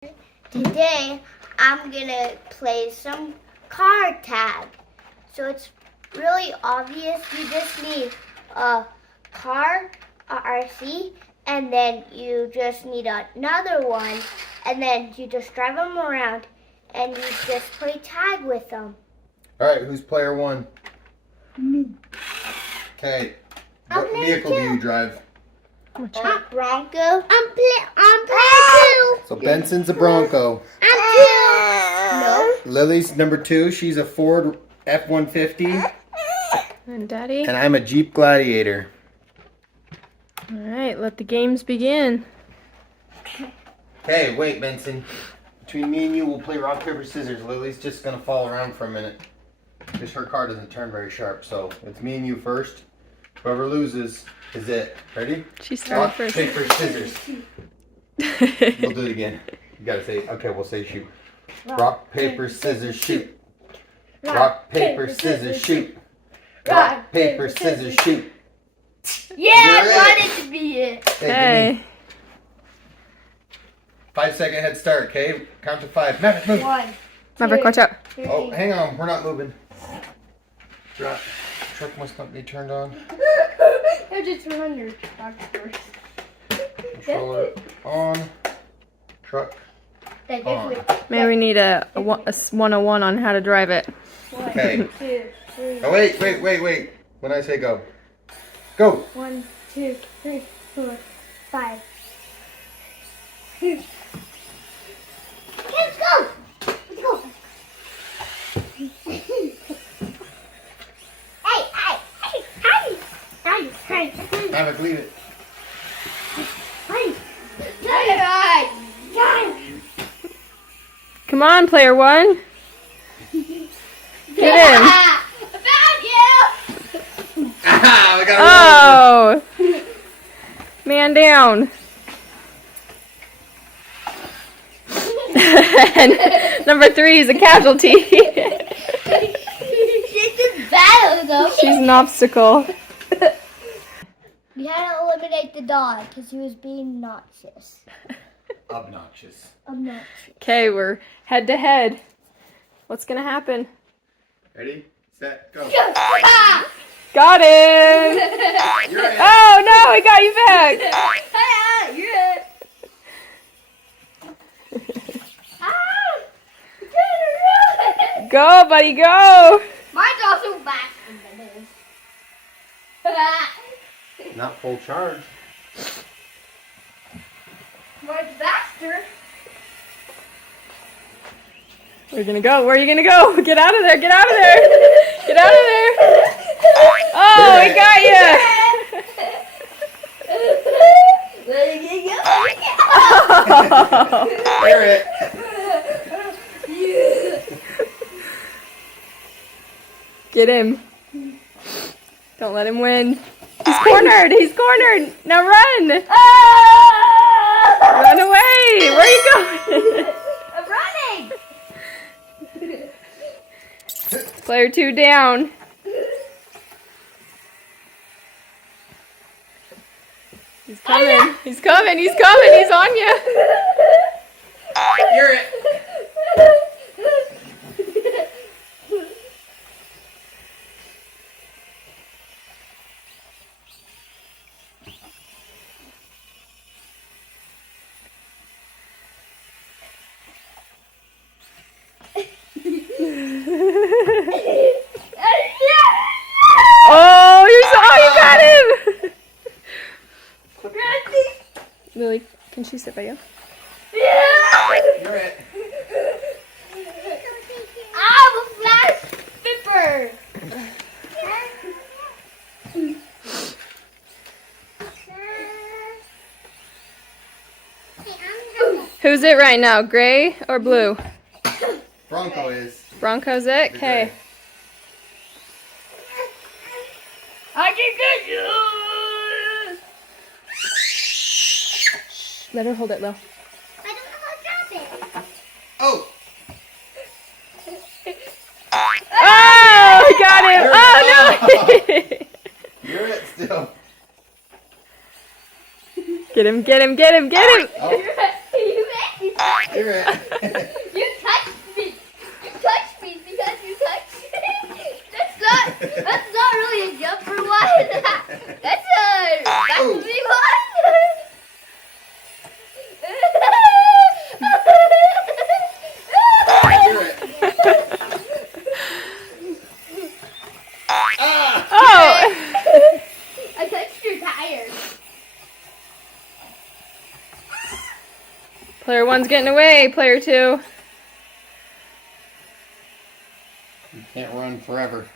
Today, I'm gonna play some car tag. So it's really obvious. You just need a car, a RC, and then you just need another one, and then you just drive them around, and you just play tag with them. All right, who's player one? Me. Okay. What vehicle do you drive? Bronco. I'm player two. So Benson's a Bronco. I'm two. No. Lily's number 2. She's a Ford F-150. And Daddy? And I'm a Jeep Gladiator. Alright, let the games begin. Hey, wait, Benson. Between me and you, we'll play rock, paper, scissors. Lily's just going to fall around for a minute. Because her car doesn't turn very sharp. So it's me and you first. Whoever loses is it. Ready? She started Rock, first. paper, scissors. We'll do it again. You gotta say, okay, we'll say shoot. Rock, paper, scissors, shoot. Rock, paper, scissors, shoot. Rock, paper, scissors, shoot. Yeah, I You're wanted it. to be it. Hey, give me Hey. 5-second head start, okay? Count to 5. Maverick, move. 1, Maverick, watch out. Oh, hang on, we're not moving. Truck must not be turned on. I just run your truck first. Controller on. Truck on. Maybe we need a 101 on how to drive it. Okay. 1, 2, 3. Oh, wait. When I say go. Go. 1, 2, 3, 4, 5. Let's go. Let's go. Hey. Maverick, leave it. Come on, player one. Get in. Ah, we got Oh! Man down. And number 3 is a casualty. She's just battle though. She's an obstacle. We had to eliminate the dog because he was being obnoxious. Obnoxious. Okay, we're head to head. What's gonna happen? Ready, set, go. Got him! You're it. Oh no, I got you back! Go, buddy, go! Mine's also faster than his. Not full charge. Mine's faster. Where are you gonna go? Where are you gonna go? Get out of there! Get out of there! Get out of there! Oh, I got you! You're it. Get him. Don't let him win. He's cornered! He's cornered! Now run! Run away! Where are you going? I'm running. Player 2 down. He's coming. He's coming. He's coming. He's on you. You're it. Oh, you got him! Lily, can she sit by you? You're it. I'm a flash flipper. Who's it right now? Gray or blue? Bronco is. Bronco's it? Okay. I can get you. Let her hold it low. I don't know how to drop it. Oh. Oh, got him! Oh, no! You're it still. Get him, get him, get him, get him! Oh. You You're it. You touched me. You touched me because you touched me. That's not really a jumper one. That's a Oh. big one. You're it. Ah! Oh! I touched your tires. Player 1's getting away. Player 2. You can't run forever.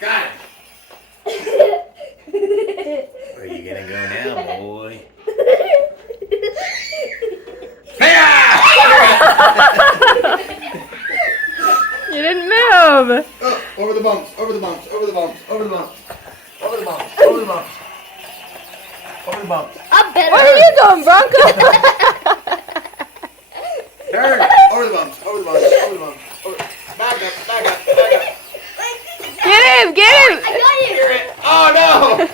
Got it. Where are you gonna go now, boy? You didn't move. Oh, over the bumps, over the bumps, over the bumps, over the bumps, over the bumps, over the bumps, over the bumps. I'm better. What are you doing, Bronco? Turn, over the bumps, over the bumps, over the bumps. Over. Back up, back up, back up. Get him, get him. I got you. Hear it. Oh no!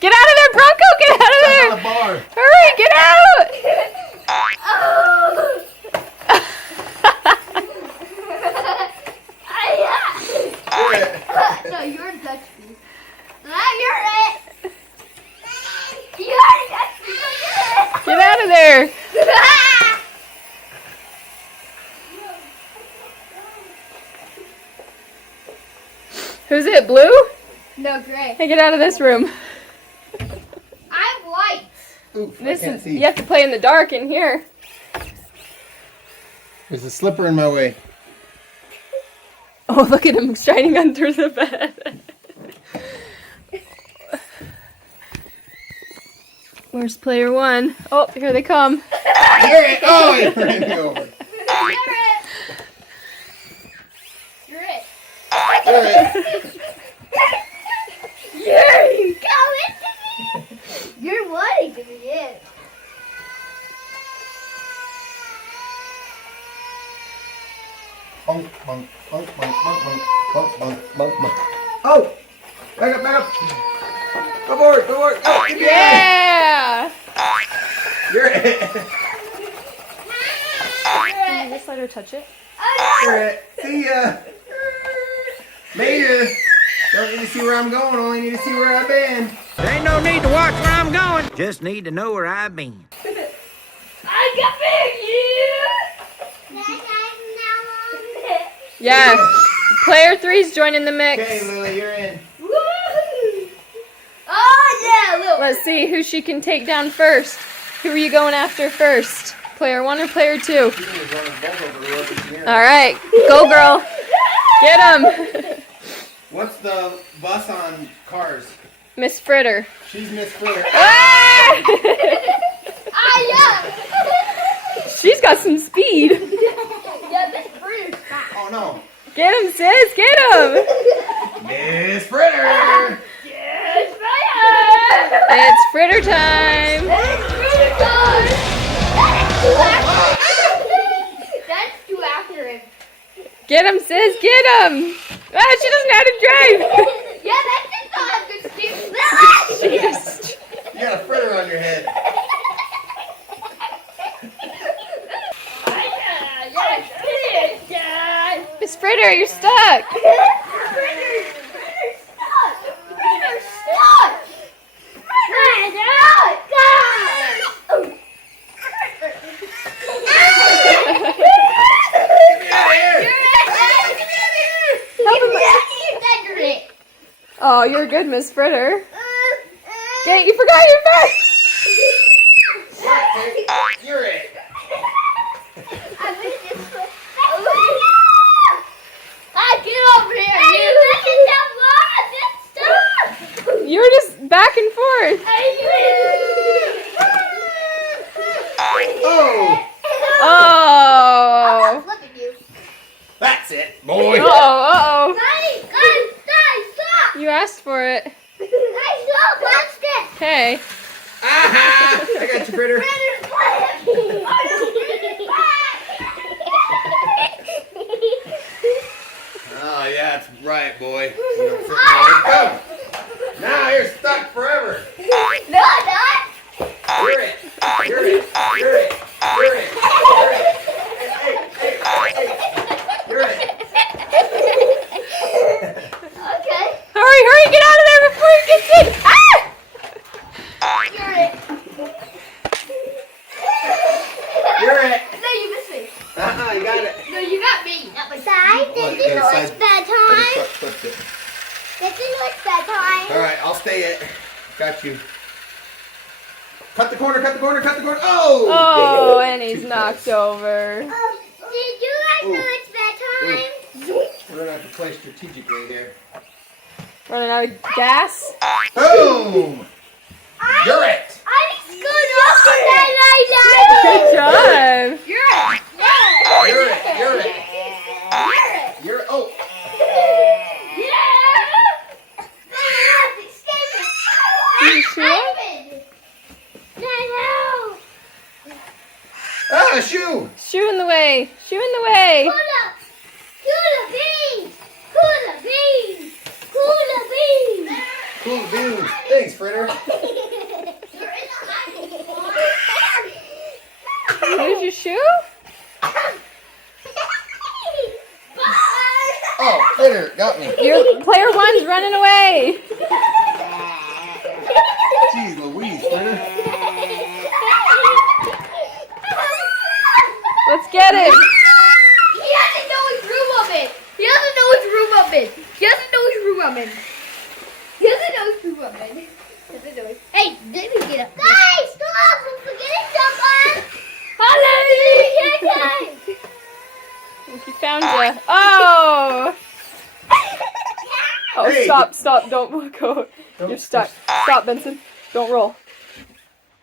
Get out of there, Bronco, get out of That's there. on the bar. Hurry, get out. Oh. Hear it. No, you're touched me. You're it. You already touched me. So Get out of there. you're it. Who's it, Blue? No, gray. Hey, get out of this room. I'm white. Oof, I This can't is, see. you have to play in the dark in here. There's a slipper in my way. Oh, look at him striding under the bed. Where's player 1? Oh, here they come. Hear it. Oh, he ran me over. You're it. You're it. Hear it. You're coming to me. You're wanting to be in. Bonk, bonk, bonk, bonk, bonk, bonk, bonk, bonk, bonk, bonk. Oh! Back up, back up. Go forward, go forward. Go, get the Yeah! You're it. Can you just let her touch it? You're it. See ya. Later. Don't need to see where I'm going, only need to see where I've been. There ain't no need to watch where I'm going. Just need to know where I've been. I got you. Yeah. Player 3's joining the mix. Okay, Lily, you're in. Woo! Oh yeah, look. Let's see who she can take down first. Who are you going after first? Player 1 or player 2? All right, go girl. Get him. What's the bus on Cars? Miss Fritter. She's Miss Fritter. Ah! Yeah. She's got some speed. Yeah, this fruit is fast. Oh no. Get him, sis. Get him. Miss Fritter. It's fire. It's Fritter time. It's fruit time. That's too accurate. Get him, sis. Get him. Ah, she doesn't know how to drive. Yeah, that's just not a good steer. You got a fritter on your head. Miss Fritter, you're stuck. Oh, you're good, Miss Fritter. Get, you forgot your vest. You're it. Get over here! You were just back and forth. Oh. Oh. That's it, boy. Uh-oh. You asked for it. Okay. Aha! I got you, fritter. Oh, yeah, that's right, boy. Go. Now you're stuck forever. Got you. Cut the corner, cut the corner, cut the corner. Oh! Oh, and Too he's close. knocked over. Did you guys know it's bedtime? We're gonna have to play strategically here. Running out of gas. Boom! You're it! I just screwed off the bed Good job. You're it. You're it! You're it! You're it! Oh! You sure? Ah, shoe! Shoe in the way. Shoe in the way. Cool beans. Thanks, Fritter. Lose your shoe? Oh, Fritter, got me. Your player one's running away. Jeez Louise, Fritter. Let's get him. He doesn't know which room I'm in. He doesn't know which room I'm in. He doesn't know which room I'm in. He doesn't know which room I'm in. He doesn't know which. Hey, let me get up. Guys, stop! I'm forgetting someone. Hallelujah! He found you. Oh. Oh, Hey. stop. Don't go. You're stuck. Stop, Benson. Don't roll.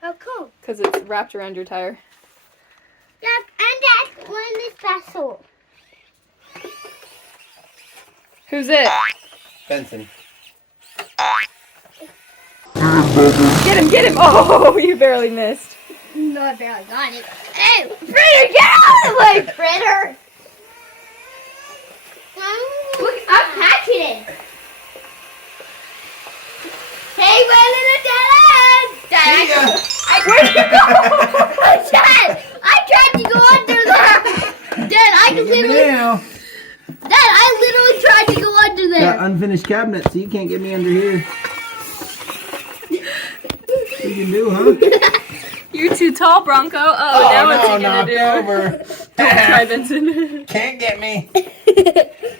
Oh, cool. Because it's wrapped around your tire. Yep, and that's one is special. Who's it? Benson. Get him. Oh, you barely missed. No, I barely got it. Hey, Fritter, get out of the way, Fritter! Look, I'm catching it. Hey, went in a dead end. Dad, where'd you go? Dad, I tried to go under there. Dad, I literally tried to go under there. Got unfinished cabinet, so you can't get me under here. What you can do, huh? You're too tall, Bronco. Oh, now what's he gonna do? Over. Don't try, Benson. Can't get me.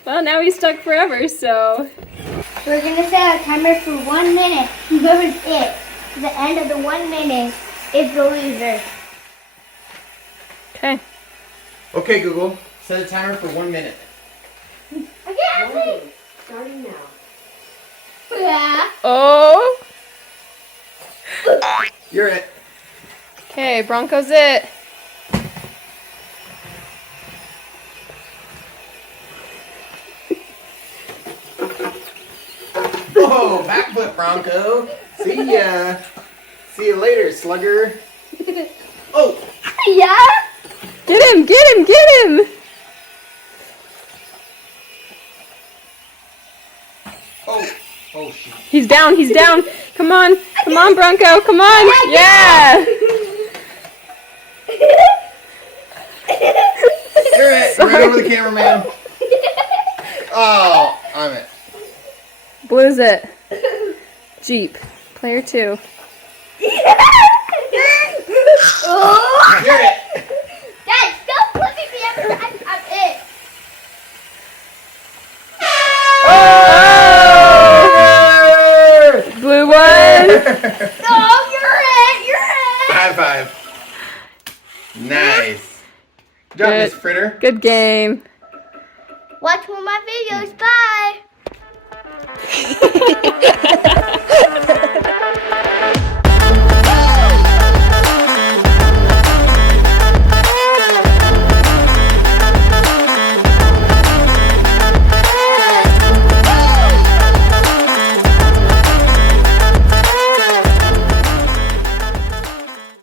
Well, now he's stuck forever, so. We're gonna set a timer for 1 minute. Whoever's it, the end of the 1 minute is the loser. Okay. Okay, Google. Set a timer for 1 minute. Okay, Starting now. yeah. Oh. You're it. Okay, Bronco's it. Whoa, back foot, Bronco. See ya. See you later, slugger. Oh, Yeah? Get him. oh, shoot. He's down. Come on, Bronco. Come on. Yeah. You're it. Right over the cameraman. Oh, I'm it. Blue's it. Jeep. Player 2. Oh! You're it. Dad, stop flipping me up. I'm it. Oh! Blue won. No, you're it. High five. Nice. Good job, Good. Miss Fritter. Good game. Watch more of my videos. Bye.